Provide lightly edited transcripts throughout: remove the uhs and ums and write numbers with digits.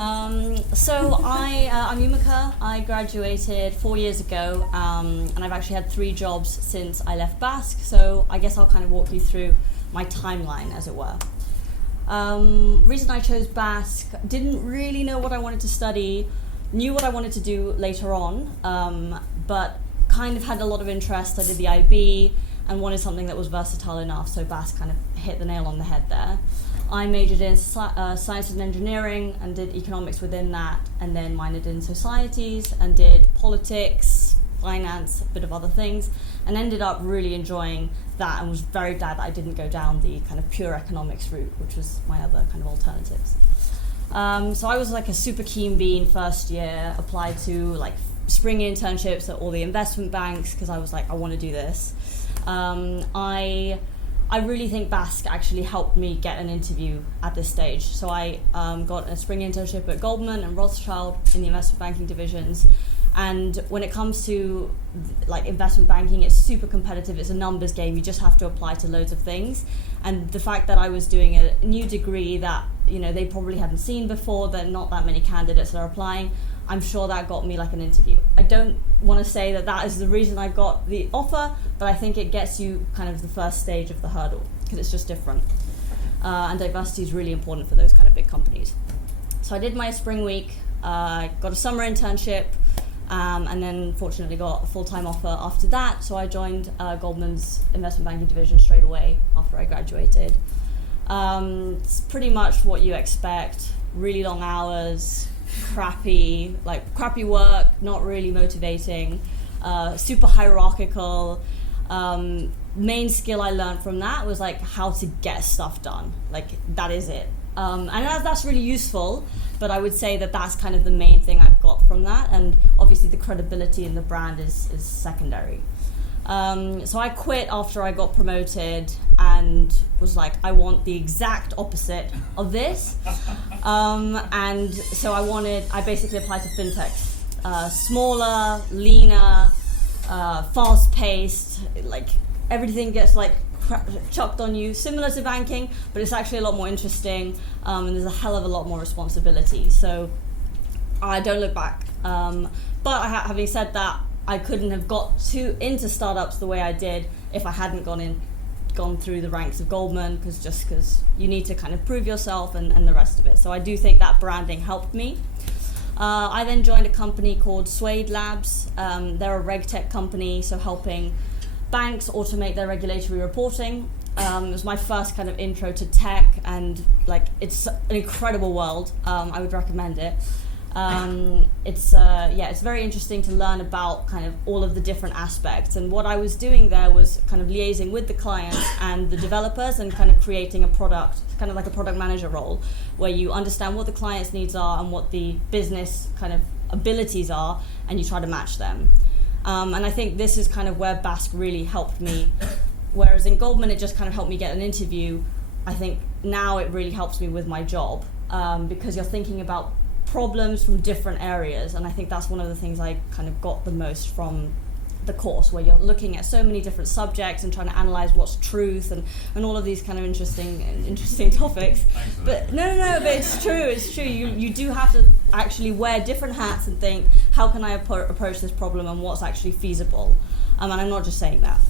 I'm Yumika. I graduated 4 years ago, and I've actually had 3 jobs since I left BASc, so I guess I'll kind of walk you through my timeline, as it were. Reason I chose BASc, didn't really know what I wanted to study, knew what I wanted to do later on, but kind of had a lot of interest. I did the IB and wanted something that was versatile enough, so BASc kind of hit the nail on the head there. I majored in science and engineering and did economics within that, and then minored in societies and did politics, finance, a bit of other things, and ended up really enjoying that and was very glad that I didn't go down the kind of pure economics route, which was my other kind of alternatives. So I was like a super keen bean first year, applied to like spring internships at all the investment banks because I was like, I want to do this. I really think BASc actually helped me get an interview at this stage. So I got a spring internship at Goldman and Rothschild in the investment banking divisions. And when it comes to like investment banking, it's super competitive. It's a numbers game. You just have to apply to loads of things. And the fact that I was doing a new degree that they probably hadn't seen before, that not that many candidates are applying, I'm sure that got me like an interview. I don't want to say that is the reason I got the offer, but I think it gets you kind of the first stage of the hurdle because it's just different. And diversity is really important for those kind of big companies. So I did my spring week, got a summer internship, and then fortunately got a full-time offer after that. So I joined Goldman's investment banking division straight away after I graduated. It's pretty much what you expect, really long hours, crappy work, not really motivating, super hierarchical. Main skill I learned from that was like how to get stuff done. Like that is it. And that's really useful, but I would say that that's kind of the main thing I've got from that. And obviously the credibility in the brand is secondary. So I quit after I got promoted and was like, I want the exact opposite of this. And so I basically applied to FinTechs. Smaller, leaner, fast-paced, like everything gets like chucked on you, similar to banking, but it's actually a lot more interesting, and there's a hell of a lot more responsibility. So I don't look back. But having said that, I couldn't have got into startups the way I did if I hadn't gone through the ranks of Goldman, because you need to kind of prove yourself and the rest of it. So I do think that branding helped me. I then joined a company called Suede Labs. They're a reg tech company, so helping banks automate their regulatory reporting. It was my first kind of intro to tech, and like it's an incredible world. I would recommend it. It's very interesting to learn about kind of all of the different aspects, and what I was doing there was kind of liaising with the clients and the developers and kind of creating a product, kind of like a product manager role, where you understand what the client's needs are and what the business kind of abilities are, and you try to match them. And I think this is kind of where BASc really helped me, whereas in Goldman it just kind of helped me get an interview. I think now it really helps me with my job, because you're thinking about problems from different areas, and I think that's one of the things I kind of got the most from the course, where you're looking at so many different subjects and trying to analyze what's truth and all of these kind of interesting topics. But no, but it's true. You do have to actually wear different hats and think, how can I approach this problem and what's actually feasible? And I'm not just saying that.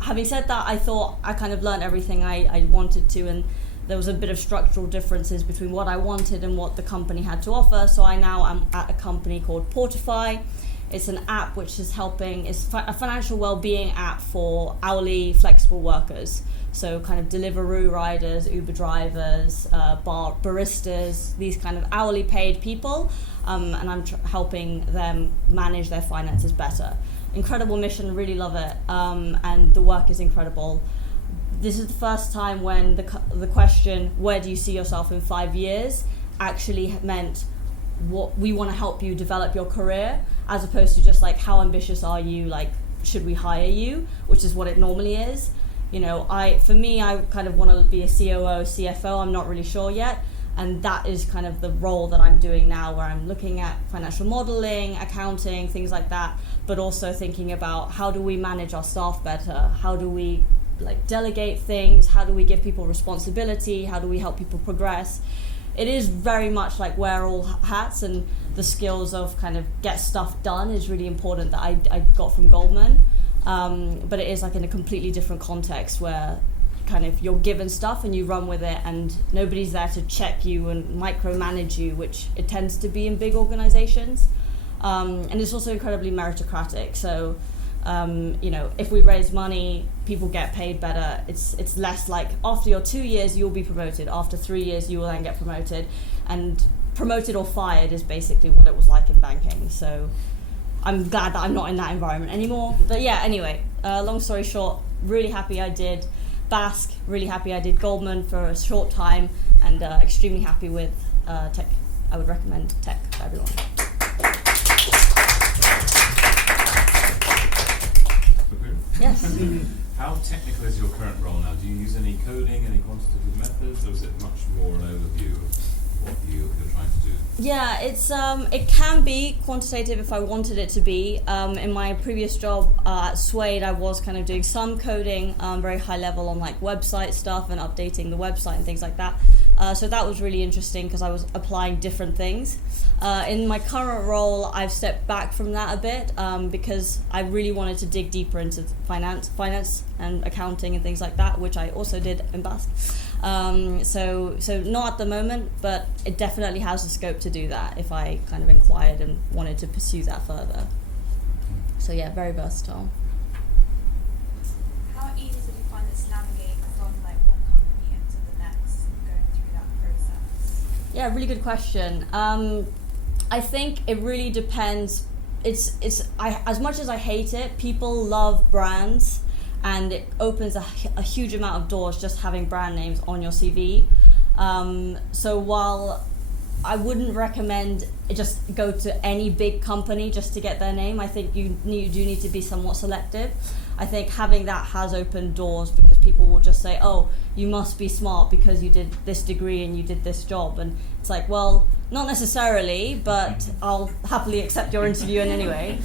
Having said that, I thought I kind of learned everything I wanted to, and there was a bit of structural differences between what I wanted and what the company had to offer. So I now am at a company called Portify. It's an app which is a financial well-being app for hourly flexible workers. So kind of Deliveroo riders, Uber drivers, baristas, these kind of hourly paid people. And I'm helping them manage their finances better. Incredible mission, really love it. And the work is incredible. This is the first time when the question, where do you see yourself in 5 years, actually meant what we want to help you develop your career, as opposed to just like, how ambitious are you, like should we hire you, which is what it normally is. I kind of want to be a COO, CFO, I'm not really sure yet, and that is kind of the role that I'm doing now, where I'm looking at financial modeling, accounting, things like that, but also thinking about how do we manage our staff better, how do we like delegate things, how do we give people responsibility, how do we help people progress. it is very much like wear all hats, and the skills of kind of get stuff done is really important that I got from Goldman. But it is like in a completely different context where kind of you're given stuff and you run with it, and nobody's there to check you and micromanage you, which it tends to be in big organizations. And it's also incredibly meritocratic. So, if we raise money, people get paid better. It's less like after your 2 years, you'll be promoted. After 3 years, you will then get promoted. And promoted or fired is basically what it was like in banking. So I'm glad that I'm not in that environment anymore. But yeah, anyway, long story short, really happy I did BASc, really happy I did Goldman for a short time, and extremely happy with tech. I would recommend tech for everyone. Yes. How technical is your current role now? Do you use any coding, any quantitative methods, or is it much more an overview of what you're trying to do? Yeah, it can be quantitative if I wanted it to be. In my previous job at Suede, I was kind of doing some coding, very high level on like website stuff and updating the website and things like that. So that was really interesting because I was applying different things. In my current role, I've stepped back from that a bit because I really wanted to dig deeper into finance and accounting and things like that, which I also did in BASc. So not at the moment, but it definitely has the scope to do that if I kind of inquired and wanted to pursue that further. So yeah, very versatile. How easy did you find it to navigate from like one company into the next and going through that process? Yeah, really good question. I think it really depends. As much as I hate it, people love brands, and it opens a huge amount of doors just having brand names on your CV. So while I wouldn't recommend just go to any big company just to get their name, I think you do need to be somewhat selective. I think having that has opened doors because people will just say, oh, you must be smart because you did this degree and you did this job. And it's like, well, not necessarily, but I'll happily accept your interview in anyway.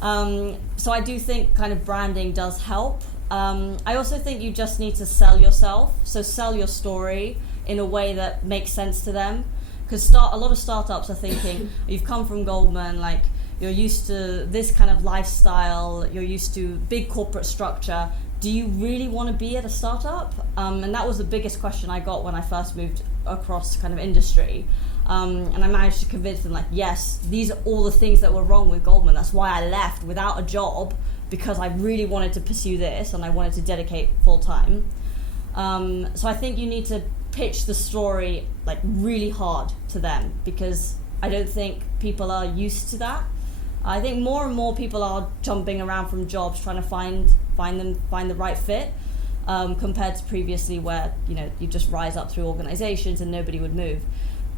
So I do think kind of branding does help. I also think you just need to sell yourself. So sell your story in a way that makes sense to them. Because a lot of startups are thinking, you've come from Goldman, like you're used to this kind of lifestyle, you're used to big corporate structure. Do you really want to be at a startup? And that was the biggest question I got when I first moved across kind of industry. And I managed to convince them, like, yes, these are all the things that were wrong with Goldman. That's why I left without a job, because I really wanted to pursue this and I wanted to dedicate full time. So I think you need to pitch the story like really hard to them, because I don't think people are used to that. I think more and more people are jumping around from jobs trying to find the right fit, compared to previously where you just rise up through organizations and nobody would move.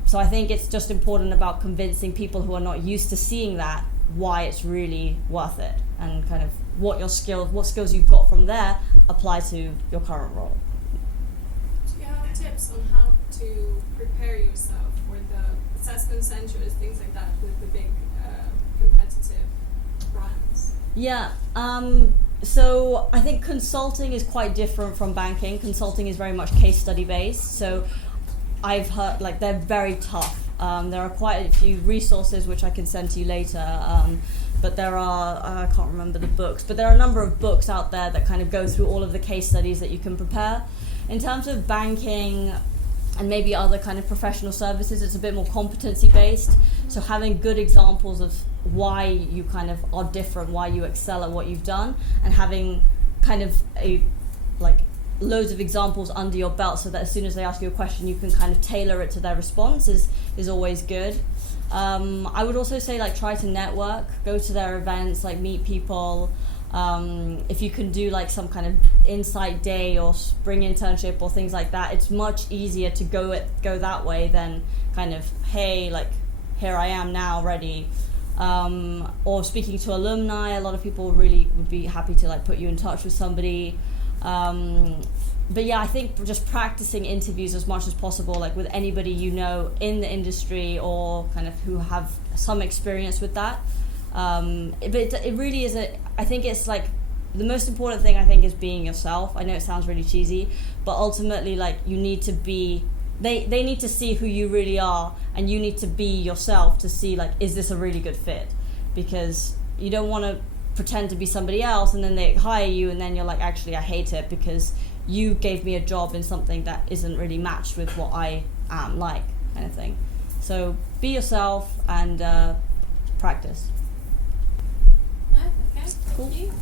So I think it's just important about convincing people who are not used to seeing that why it's really worth it, and kind of what skills you've got from there apply to your current role. Do you have tips on how to prepare yourself for the assessment centers, things like that, with the big competitive brands? Yeah. So I think consulting is quite different from banking. Consulting is very much case study based. So I've heard like they're very tough. There are quite a few resources which I can send to you later. But there are, I can't remember the books, but there are a number of books out there that kind of go through all of the case studies that you can prepare. In terms of banking and maybe other kind of professional services, it's a bit more competency based. So having good examples of why you kind of are different, why you excel at what you've done, and having kind of loads of examples under your belt so that as soon as they ask you a question, you can kind of tailor it to their response is always good. I would also say try to network, go to their events, meet people. If you can do some kind of insight day or spring internship or things like that, it's much easier to go that way than kind of, hey, here I am now, ready. Or speaking to alumni, a lot of people really would be happy to put you in touch with somebody. But yeah, I think just practicing interviews as much as possible, with anybody in the industry or kind of who have some experience with that. But it really is I think it's the most important thing I think is being yourself. I know it sounds really cheesy, but ultimately you need to be they need to see who you really are, and you need to be yourself to see, like, is this a really good fit? Because you don't want to pretend to be somebody else and then they hire you and then you're like, actually I hate it because you gave me a job in something that isn't really matched with what I am like, kind of thing. So be yourself and practice. No? Okay, thank Cool. you.